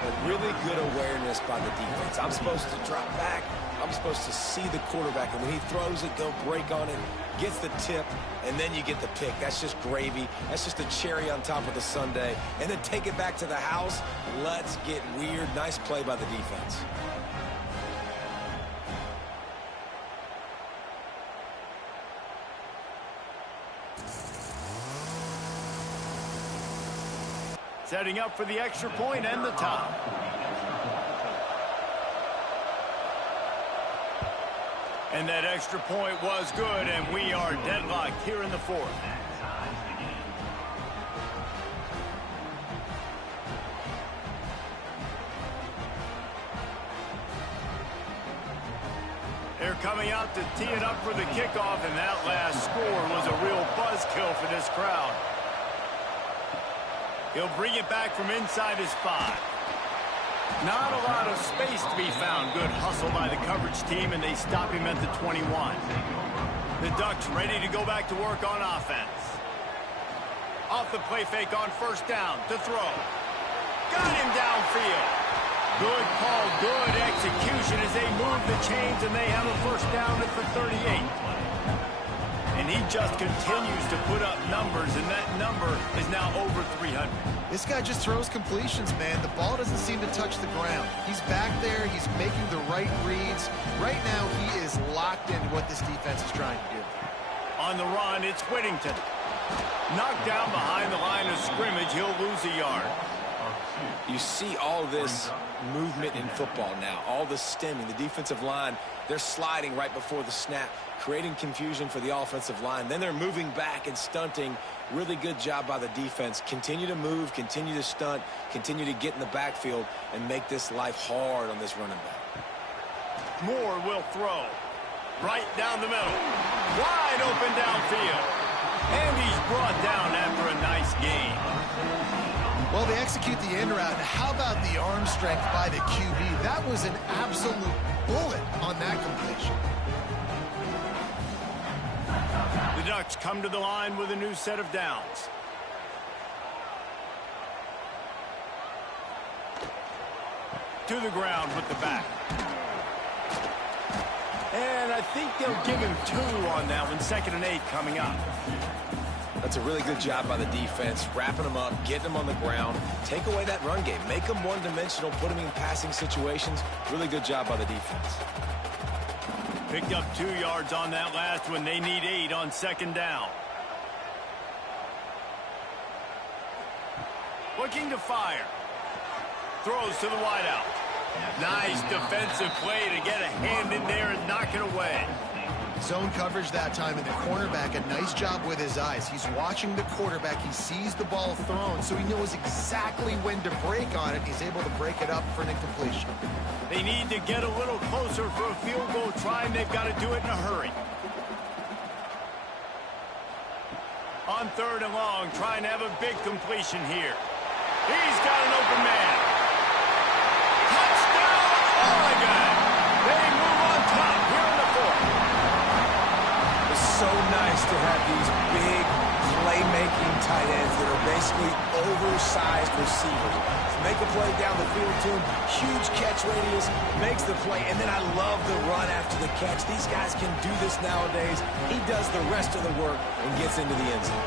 A really good awareness by the defense. I'm supposed to drop back. I'm supposed to see the quarterback. And when he throws it, go break on it, gets the tip, and then you get the pick. That's just gravy. That's just a cherry on top of the sundae. And then take it back to the house. Let's get weird. Nice play by the defense. Setting up for the extra point and the top. And that extra point was good, and we are deadlocked here in the fourth. They're coming out to tee it up for the kickoff, and that last score was a real buzzkill for this crowd. He'll bring it back from inside his 5. Not a lot of space to be found. Good hustle by the coverage team, and they stop him at the 21. The Ducks ready to go back to work on offense. Off the play fake on first down to throw. Got him downfield. Good call, good execution as they move the chains, and they have a first down at the 38. And he just continues to put up numbers, and that number is now over 300. This guy just throws completions, man. The ball doesn't seem to touch the ground. He's back there. He's making the right reads. Right now, he is locked into what this defense is trying to do. On the run, it's Whittington. Knocked down behind the line of scrimmage. He'll lose a yard. You see all this movement in football now, all the stemming. The defensive line, they're sliding right before the snap, creating confusion for the offensive line. Then they're moving back and stunting. Really good job by the defense. Continue to move, continue to stunt, continue to get in the backfield, and make this life hard on this running back. Moore will throw. Right down the middle. Wide open downfield. And he's brought down after a nice gain. Well, they execute the end route. And how about the arm strength by the QB? That was an absolute bullet on that completion. The Ducks come to the line with a new set of downs. To the ground with the back. And I think they'll give him 2 on that one. 2nd and 8 coming up. That's a really good job by the defense, wrapping them up, getting them on the ground. Take away that run game. Make them one-dimensional, put them in passing situations. Really good job by the defense. Picked up 2 yards on that last one. They need 8 on 2nd down. Looking to fire. Throws to the wideout. Nice defensive play to get a hand in there and knock it away. Zone coverage that time, and the cornerback, a nice job with his eyes. He's watching the quarterback. He sees the ball thrown, so he knows exactly when to break on it. He's able to break it up for an incompletion. They need to get a little closer for a field goal try, and they've got to do it in a hurry. On 3rd and long, trying to have a big completion here. He's got an open man. Touchdown, Oregon! They move on top here in the 4th. It's so nice to have these big playmaking tight ends that are basically oversized receivers. Make a play down the field to him, huge catch radius, makes the play, and then I love the run after the catch. These guys can do this nowadays. He does the rest of the work and gets into the end zone.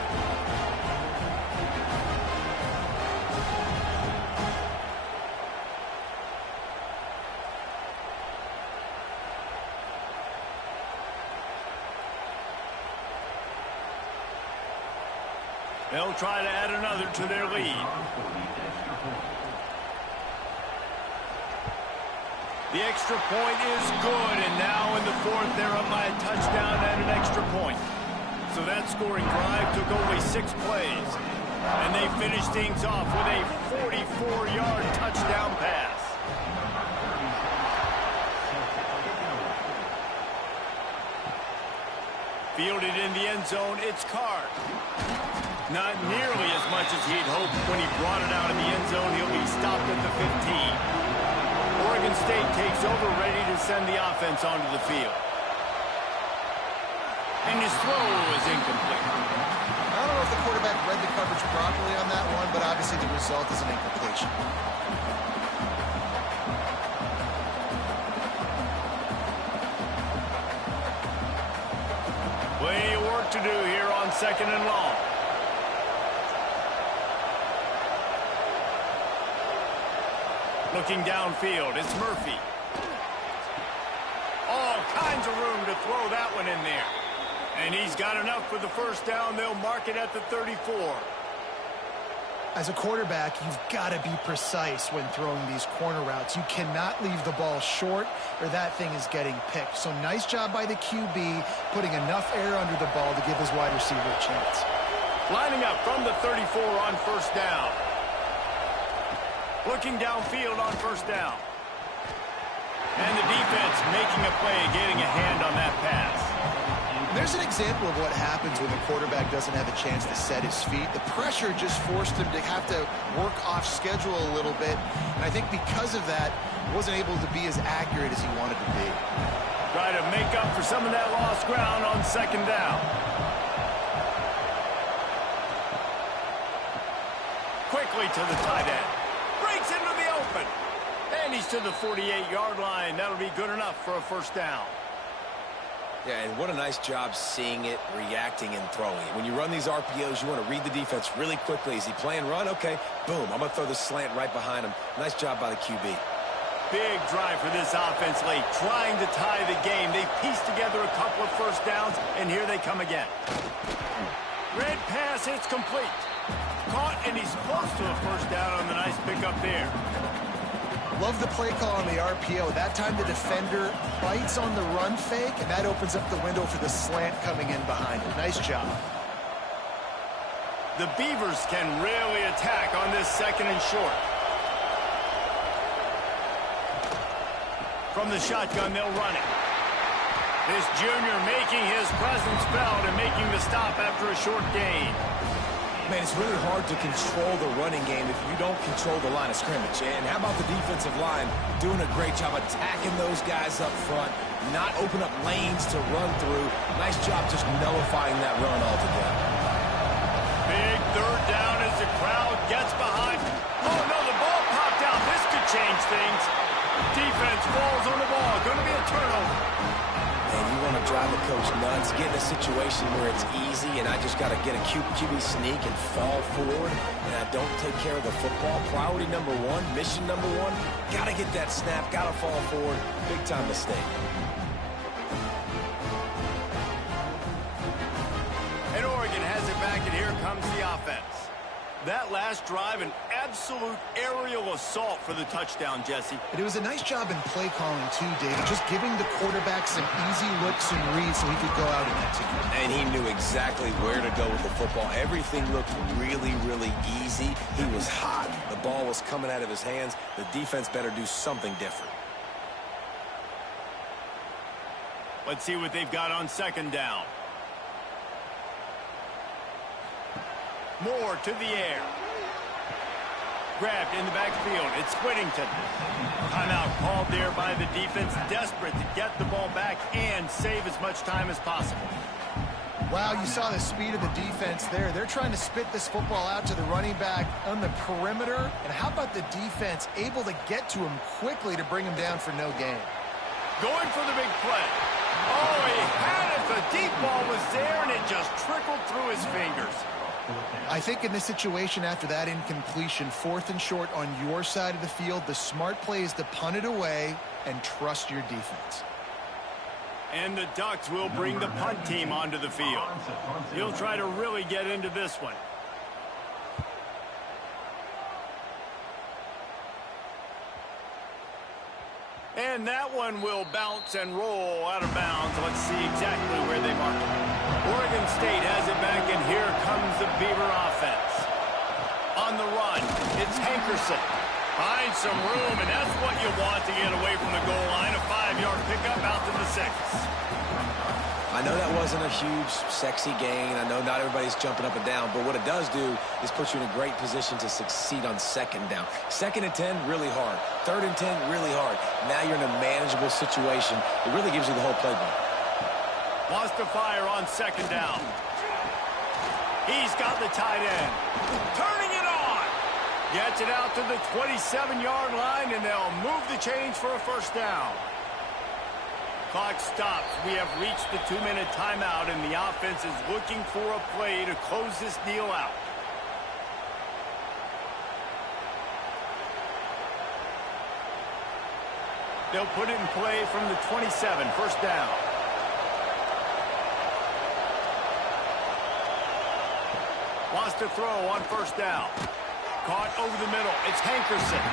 They'll try to add another to their lead. The extra point is good, and now in the 4th, they're up by a touchdown and an extra point. So that scoring drive took only 6 plays, and they finished things off with a 44-yard touchdown pass. Fielded in the end zone, it's Carr. Not nearly as much as he'd hoped when he brought it out in the end zone. He'll be stopped at the 15. Oregon State takes over, ready to send the offense onto the field. And his throw is incomplete. I don't know if the quarterback read the coverage properly on that one, but obviously the result is an incompletion. Plenty of work to do here on 2nd and long. Looking downfield, it's Murphy. All kinds of room to throw that one in there. And he's got enough for the 1st down. They'll mark it at the 34. As a quarterback, you've got to be precise when throwing these corner routes. You cannot leave the ball short or that thing is getting picked. So nice job by the QB, putting enough air under the ball to give his wide receiver a chance. Lining up from the 34 on 1st down. Looking downfield on 1st down. And the defense making a play, getting a hand on that pass. There's an example of what happens when the quarterback doesn't have a chance to set his feet. The pressure just forced him to have to work off schedule a little bit. And I think because of that, he wasn't able to be as accurate as he wanted to be. Try to make up for some of that lost ground on 2nd down. Quickly to the tight end. Breaks into the open. And he's to the 48-yard line. That'll be good enough for a 1st down. Yeah, and what a nice job seeing it, reacting, and throwing it. When you run these RPOs, you want to read the defense really quickly. Is he playing run? Okay, boom. I'm going to throw the slant right behind him. Nice job by the QB. Big drive for this offense late, trying to tie the game. They've pieced together a couple of first downs, and here they come again. Red pass, it's complete. Caught, and he's close to a first down on the nice pickup there. Love the play call on the RPO. That time the defender bites on the run fake, and that opens up the window for the slant coming in behind it. Nice job. The Beavers can really attack on this second and short. From the shotgun, they'll run it. This junior making his presence felt and making the stop after a short gain. Man, it's really hard to control the running game if you don't control the line of scrimmage. And how about the defensive line doing a great job attacking those guys up front, not open up lanes to run through. Nice job just nullifying that run altogether. Big third down as the crowd gets behind. Oh, no, the ball popped out. This could change things. Defense falls on the ball. Going to be a turnover. And you want to drive the coach nuts, get in a situation where it's easy, and I just got to get a QB sneak and fall forward, and I don't take care of the football. Priority number one, mission number one, got to get that snap, got to fall forward. Big time mistake. And Oregon has it back, and here comes the offense. That last drive, an absolute aerial assault for the touchdown, Jesse. And it was a nice job in play calling, too, David. Just giving the quarterback some easy looks and reads so he could go out and execute. And he knew exactly where to go with the football. Everything looked really, really easy. He was hot. The ball was coming out of his hands. The defense better do something different. Let's see what they've got on second down. Moore to the air. Grabbed in the backfield. It's Whittington. Timeout called there by the defense. Desperate to get the ball back and save as much time as possible. Wow, you saw the speed of the defense there. They're trying to spit this football out to the running back on the perimeter. And how about the defense able to get to him quickly to bring him down for no gain? Going for the big play. Oh, he had it. The deep ball was there, and it just trickled through his fingers. I think in this situation after that incompletion, 4th and short on your side of the field, the smart play is to punt it away and trust your defense. And the Ducks will bring the punt team onto the field. He'll try to really get into this one. And that one will bounce and roll out of bounds. Let's see exactly where they mark it. Oregon State has it back, and here comes the Beaver offense. On the run, it's Hankerson. Finds some room, and that's what you want to get away from the goal line. A 5-yard pickup out to the 6. I know that wasn't a huge, sexy gain. I know not everybody's jumping up and down, but what it does do is put you in a great position to succeed on second down. 2nd and 10, really hard. 3rd and 10, really hard. Now you're in a manageable situation. It really gives you the whole playbook. Wants to fire on second down. He's got the tight end. Turning it on. Gets it out to the 27-yard line, and they'll move the chains for a first down. Clock stops. We have reached the 2-minute timeout, and the offense is looking for a play to close this deal out. They'll put it in play from the 27, first down. Wants to throw on first down. Caught over the middle. It's Hankerson.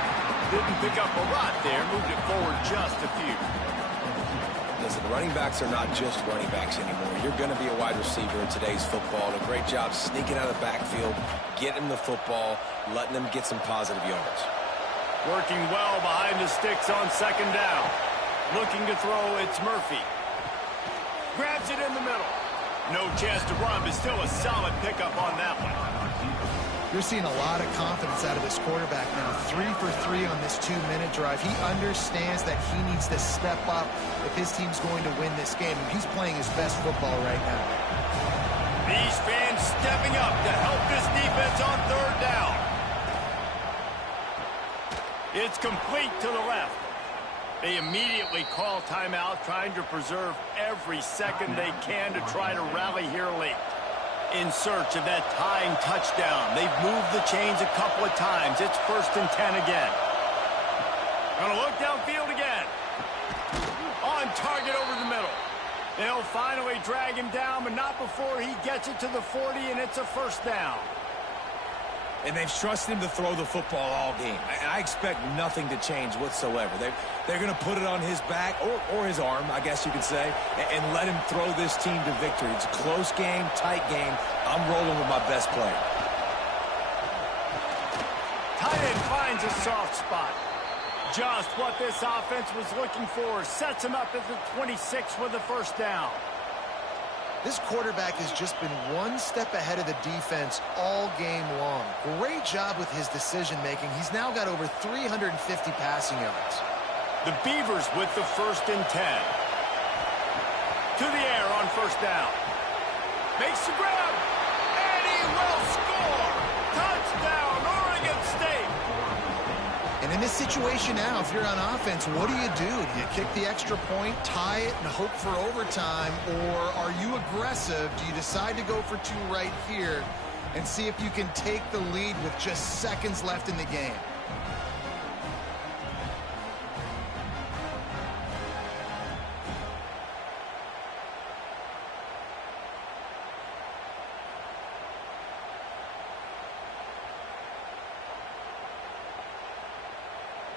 Didn't pick up a lot there. Moved it forward just a few. Listen, running backs are not just running backs anymore. You're going to be a wide receiver in today's football. And a great job sneaking out of the backfield, getting the football, letting them get some positive yards. Working well behind the sticks on second down. Looking to throw, it's Murphy. Grabs it in the middle. No chance to run, but still a solid pickup on that one. You're seeing a lot of confidence out of this quarterback now. 3 for 3 on this 2-minute drive. He understands that he needs to step up if his team's going to win this game. And he's playing his best football right now. These fans stepping up to help this defense on third down. It's complete to the left. They immediately call timeout, trying to preserve every second they can to try to rally here late. In search of that tying touchdown. They've moved the chains a couple of times. It's 1st and 10 again. Gonna look downfield again. On target over the middle. They'll finally drag him down, but not before he gets it to the 40, and it's a 1st down. And they've trusted him to throw the football all game. And I expect nothing to change whatsoever. They're going to put it on his back, or his arm, I guess you could say, and let him throw this team to victory. It's a close game, tight game. I'm rolling with my best player. Tight end finds a soft spot. Just what this offense was looking for. Sets him up at the 26 with a 1st down. This quarterback has just been one step ahead of the defense all game long. Great job with his decision-making. He's now got over 350 passing yards. The Beavers with the 1st and 10. To the air on 1st down. Makes the grab. And he will score. Touchdown, Oregon State. And in this situation now, if you're on offense, what do? Do you kick the extra point, tie it, and hope for overtime? Or are you aggressive? Do you decide to go for 2 right here and see if you can take the lead with just seconds left in the game?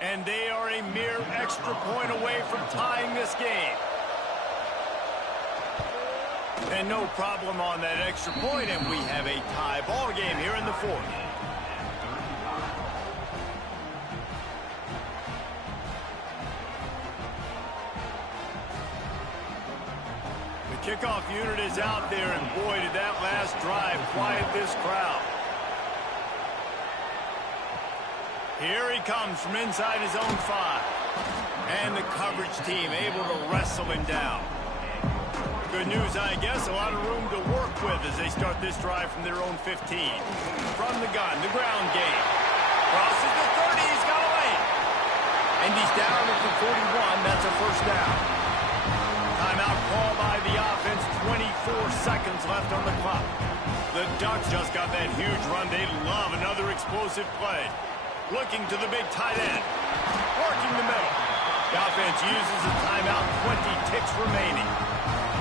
And they are a mere extra point away from tying this game. And no problem on that extra point, and we have a tie ball game here in the 4th. The kickoff unit is out there, and boy, did that last drive quiet this crowd. Here he comes from inside his own 5. And the coverage team able to wrestle him down. Good news, I guess, a lot of room to work with as they start this drive from their own 15. From the gun, the ground game. Crosses the 30, he's got away. And he's down at the 41, that's a 1st down. Timeout call by the offense, 24 seconds left on the clock. The Ducks just got that huge run. They love another explosive play. Looking to the big tight end. Working the middle. The offense uses a timeout, 20 ticks remaining.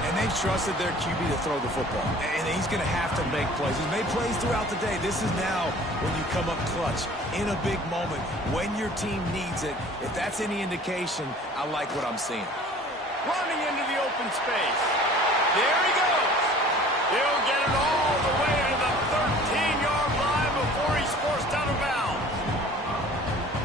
And they've trusted their QB to throw the football. And he's going to have to make plays. He's made plays throughout the day. This is now when you come up clutch in a big moment when your team needs it. If that's any indication, I like what I'm seeing. Running into the open space. There he goes. He'll get it all the way to the 13-yard line before he's forced out of bounds.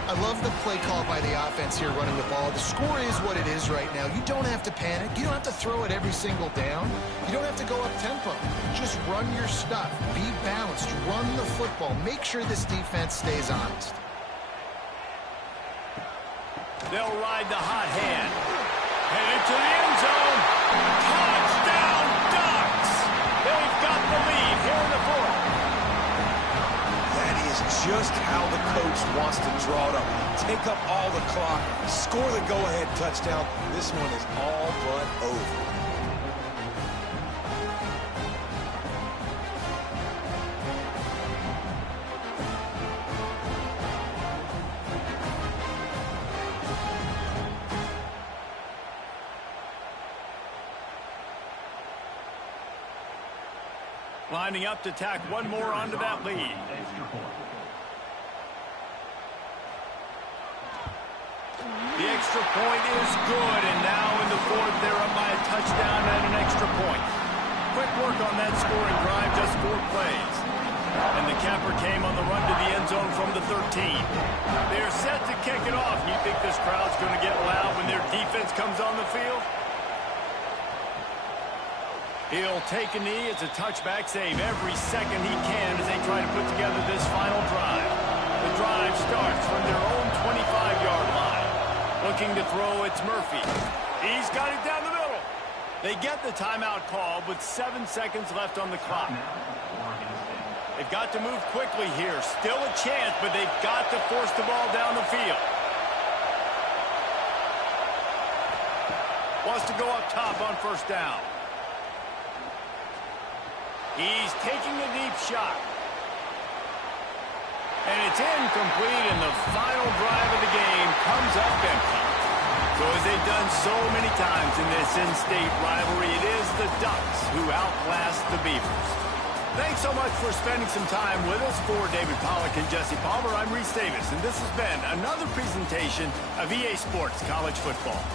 I love the play call by the offense here running the ball. The score is what it is right now. You don't have to panic. You don't have to throw it every single down. You don't have to go up tempo. Just run your stuff. Be balanced. Run the football. Make sure this defense stays honest. They'll ride the hot hand. Headed to the end zone. Touchdown, Ducks! They've got the lead here in the 4th. Just how the coach wants to draw it up. Take up all the clock, score the go-ahead touchdown. This one is all but over. Lining up to tack one more onto that lead. The extra point is good, and now in the 4th, they're up by a touchdown and an extra point. Quick work on that scoring drive, just 4 plays. And the capper came on the run to the end zone from the 13. They're set to kick it off. You think this crowd's going to get loud when their defense comes on the field? He'll take a knee. It's a touchback save every second he can as they try to put together this final drive. The drive starts from their own 25-yard line. Looking to throw, it's Murphy. He's got it down the middle. They get the timeout call with 7 seconds left on the clock. They've got to move quickly here. Still a chance, but they've got to force the ball down the field. Wants to go up top on first down. He's taking a deep shot. And it's incomplete, and the final drive of the game comes up empty. So as they've done so many times in this in-state rivalry, it is the Ducks who outlast the Beavers. Thanks so much for spending some time with us. For David Pollack and Jesse Palmer, I'm Reese Davis, and this has been another presentation of EA Sports College Football.